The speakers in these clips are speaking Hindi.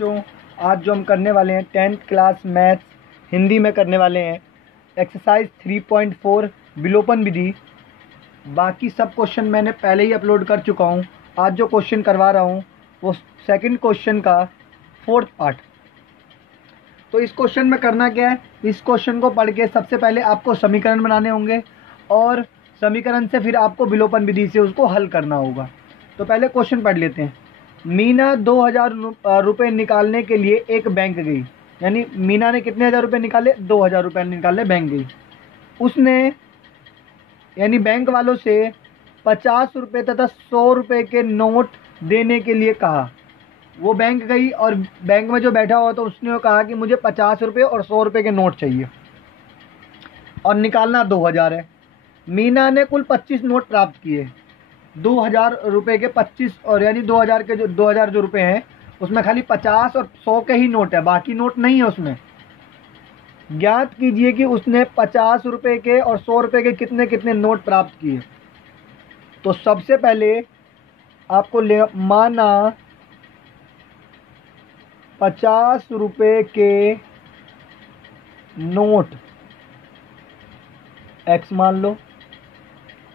बच्चों, आज जो हम करने वाले हैं 10th क्लास मैथ्स हिंदी में करने वाले हैं एक्सरसाइज 3.4 विलोपन विधि। बाकी सब क्वेश्चन मैंने पहले ही अपलोड कर चुका हूँ। आज जो क्वेश्चन करवा रहा हूँ वो सेकंड क्वेश्चन का 4th पार्ट। तो इस क्वेश्चन में करना क्या है, इस क्वेश्चन को पढ़ के सबसे पहले आपको समीकरण बनाने होंगे और समीकरण से फिर आपको विलोपन विधि से उसको हल करना होगा। तो पहले क्वेश्चन पढ़ लेते हैं। मीना 2000 रुपये निकालने के लिए एक बैंक गई, यानी मीना ने कितने हज़ार रुपये निकाले, 2000 रुपये निकालने बैंक गई। उसने यानी बैंक वालों से 50 रुपये तथा 100 रुपये के नोट देने के लिए कहा। वो बैंक गई और बैंक में जो बैठा हुआ तो उसने कहा कि मुझे 50 रुपये और 100 रुपये के नोट चाहिए और निकालना 2000 है। मीना ने कुल 25 नोट प्राप्त किए, 2000 रुपये के 25, और यानी 2000 के जो 2000 जो रुपये हैं उसमें खाली 50 और 100 के ही नोट है, बाकी नोट नहीं है उसमें। ज्ञात कीजिए कि उसने 50 रुपये के और 100 रुपये के कितने कितने नोट प्राप्त किए। तो सबसे पहले आपको माना 50 रुपये के नोट x मान लो,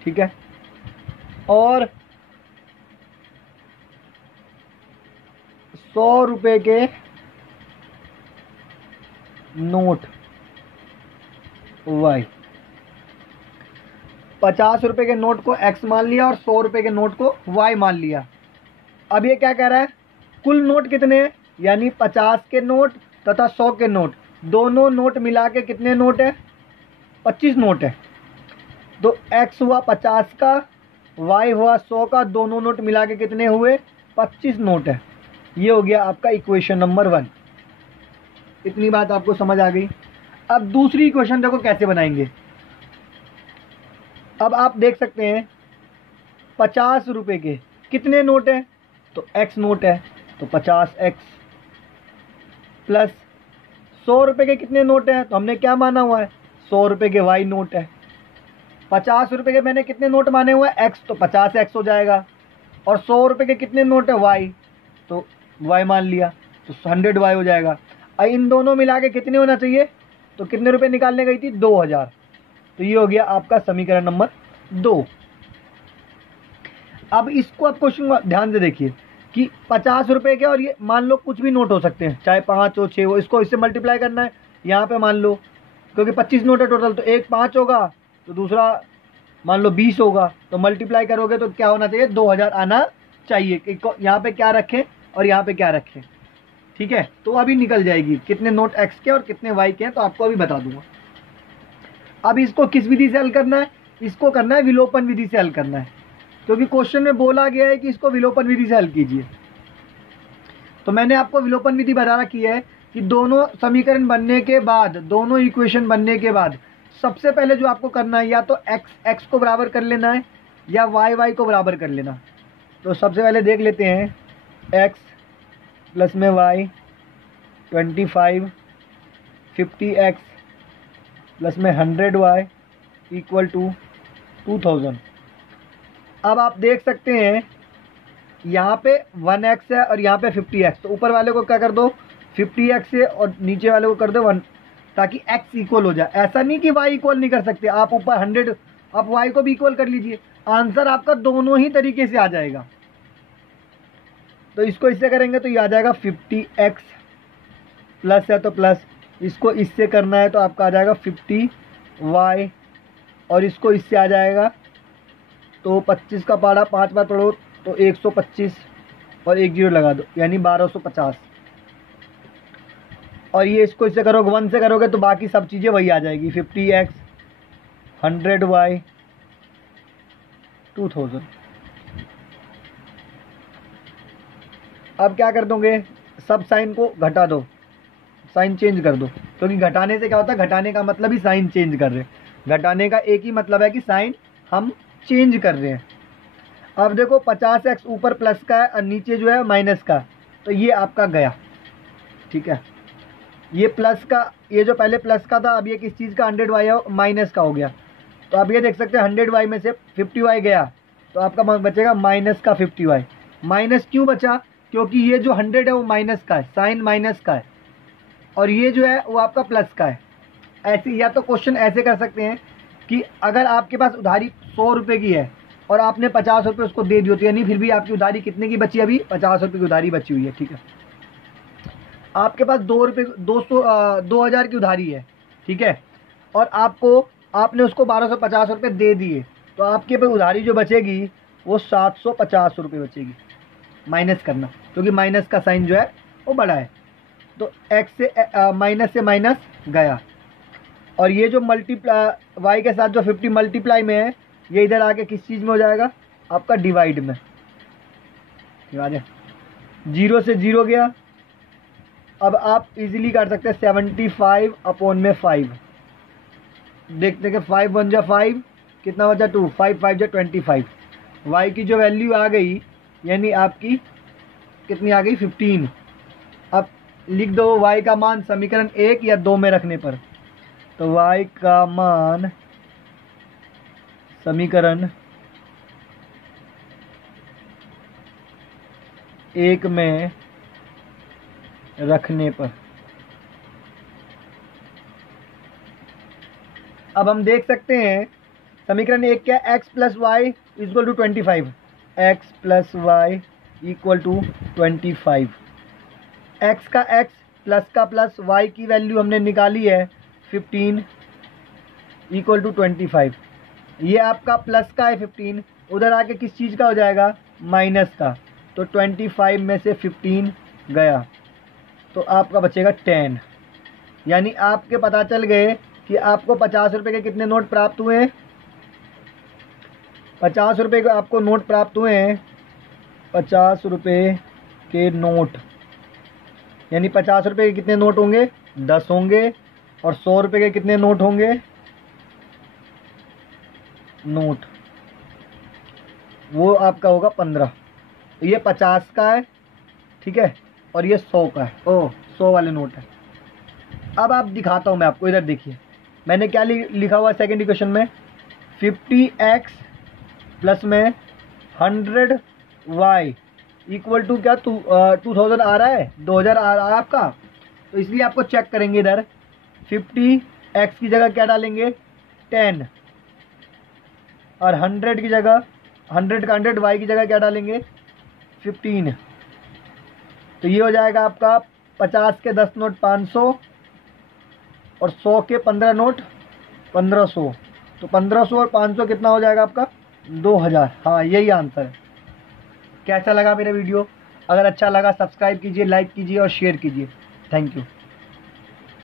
ठीक है, और 100 रुपये के नोट y। 50 रुपये के नोट को x मान लिया और 100 रुपये के नोट को y मान लिया। अब ये क्या कह रहा है, कुल नोट कितने हैं, यानी 50 के नोट तथा 100 के नोट, दोनों नोट मिला के कितने नोट है, 25 नोट है। तो x हुआ 50 का, y हुआ 100 का, दोनों नोट मिला के कितने हुए, 25 नोट है। ये हो गया आपका इक्वेशन नंबर 1। इतनी बात आपको समझ आ गई। अब दूसरी इक्वेशन देखो कैसे बनाएंगे। अब आप देख सकते हैं 50 रुपये के कितने नोट हैं, तो x नोट है तो 50x, प्लस 100 रुपये के कितने नोट हैं, तो हमने क्या माना हुआ है, 100 रुपये के y नोट है। 50 रुपये के मैंने कितने नोट माने हुए हैं, x, तो 50x हो जाएगा, और 100 रुपये के कितने नोट है, y, तो y मान लिया तो 100y हो जाएगा। अब इन दोनों मिला के कितने होना चाहिए, तो कितने रुपये निकालने गई थी, 2000। तो ये हो गया आपका समीकरण नंबर 2। अब इसको आप क्वेश्चन ध्यान से देखिए कि 50 रुपये के, और ये मान लो कुछ भी नोट हो सकते हैं, चाहे 5 हो 6 हो, इसको इससे मल्टीप्लाई करना है। यहाँ पे मान लो क्योंकि 25 नोट है टोटल, तो एक 5 होगा तो दूसरा मान लो 20 होगा, तो मल्टीप्लाई करोगे तो क्या होना चाहिए, 2000 आना चाहिए। यहाँ पे क्या रखें और यहाँ पे क्या रखें, ठीक है। तो अभी निकल जाएगी कितने नोट x के और कितने y के हैं, तो आपको अभी बता दूंगा। अब इसको किस विधि से हल करना है, इसको करना है विलोपन विधि से हल करना है, क्योंकि क्वेश्चन में बोला गया है कि इसको विलोपन विधि से हल कीजिए। तो मैंने आपको विलोपन विधि बता रखी है कि दोनों समीकरण बनने के बाद, दोनों इक्वेशन बनने के बाद सबसे पहले जो आपको करना है, या तो x को बराबर कर लेना है या y को बराबर कर लेना। तो सबसे पहले देख लेते हैं, x प्लस में y 25, 50x प्लस में 100y इक्वल टू 2000। अब आप देख सकते हैं यहाँ पे 1x है और यहाँ पे 50x, तो ऊपर वाले को क्या कर दो 50x से और नीचे वाले को कर दो 1, ताकि x इक्वल हो जाए। ऐसा नहीं कि y इक्वल नहीं कर सकते, आप ऊपर 100, आप y को भी इक्वल कर लीजिए, आंसर आपका दोनों ही तरीके से आ जाएगा। तो इसको इससे करेंगे तो ये आ जाएगा 50x, प्लस है तो प्लस, इसको इससे करना है तो आपका आ जाएगा 50y, और इसको इससे आ जाएगा तो 25 का पारा 5 बार पढ़ो तो 125 और एक जीरो लगा दो, यानी 1250। और ये इसको इससे करोगे 1 से करोगे तो बाकी सब चीज़ें वही आ जाएगी, 50x, 100y, 2000। अब क्या कर दोगे, सब साइन को घटा दो, साइन चेंज कर दो, क्योंकि घटाने से क्या होता है, घटाने का मतलब ही साइन चेंज कर रहे हैं। घटाने का एक ही मतलब है कि साइन हम चेंज कर रहे हैं। अब देखो 50x ऊपर प्लस का है और नीचे जो है माइनस का, तो ये आपका गया, ठीक है। ये प्लस का, ये जो पहले प्लस का था, अब ये किस चीज़ का 100y है, माइनस का हो गया। तो आप ये देख सकते हैं 100y में से 50y गया, तो आपका बचेगा माइनस का 50y। माइनस क्यों बचा, क्योंकि ये जो 100 है वो माइनस का है, साइन माइनस का है, और ये जो है वो आपका प्लस का है। ऐसे या तो क्वेश्चन ऐसे कर सकते हैं कि अगर आपके पास उधारी 100 रुपये की है और आपने 50 रुपये उसको दे दियो, तो यानी फिर भी आपकी उधारी कितने की बची? अभी 50 रुपये की उधारी बची हुई है, ठीक है। आपके पास 2,000 की उधारी है, ठीक है, और आपने उसको 1250 रुपये दे दिए, तो आपके पे उधारी जो बचेगी वो 750 रुपये बचेगी। माइनस करना, क्योंकि माइनस का साइन जो है वो बड़ा है, तो एक्स से माइनस गया, और ये जो मल्टीप्लाई वाई के साथ जो 50 मल्टीप्लाई में है, ये इधर आके किस चीज़ में हो जाएगा? आपका डिवाइड में। ठीक है, 0 से 0 गया। अब आप इजीली काट सकते हैं 75 अपॉन में 5। देखते हैं कि 5 1 जा 5, कितना बचा? 2, 5 5 जा 25। वाई की जो वैल्यू आ गई, यानी आपकी कितनी आ गई? 15। अब लिख दो y का मान समीकरण 1 या 2 में रखने पर, तो y का मान समीकरण 1 में रखने पर। अब हम देख सकते हैं समीकरण 1 क्या? x plus y equal to 25, x plus y equal to 25। x का x प्लस का प्लस, y की वैल्यू हमने निकाली है 15 इक्वल टू 25। ये आपका प्लस का है 15, उधर आके किस चीज़ का हो जाएगा? माइनस का। तो 25 में से 15 गया, तो आपका बचेगा 10। यानी आपके पता चल गए कि आपको 50 रुपये के कितने नोट प्राप्त हुए हैं? 50 रुपये के आपको नोट प्राप्त हुए हैं, 50 रुपये के नोट। यानी 50 रुपये के कितने नोट होंगे? 10 होंगे। और 100 रुपये के कितने नोट होंगे? नोट वो आपका होगा 15। तो ये 50 का है, ठीक है, और ये 100 का है। 100 वाले नोट है। अब आप दिखाता हूँ मैं आपको, इधर देखिए मैंने क्या लिखा हुआ है सेकेंड इक्वेशन में? 50x प्लस में 100y इक्वल टू क्या? 2000 आ रहा है, 2000 आ रहा है आपका। तो इसलिए आपको चेक करेंगे इधर 50x की जगह क्या डालेंगे? 10, और 100 की जगह 100 का 100, y की जगह क्या डालेंगे? 15। तो ये हो जाएगा आपका 50 के 10 नोट 500 और 100 के 15 नोट 1500। तो 1500 और 500 कितना हो जाएगा आपका? 2000। हाँ, यही आंसर है। कैसा लगा मेरा वीडियो? अगर अच्छा लगा सब्सक्राइब कीजिए, लाइक कीजिए और शेयर कीजिए। Thank you.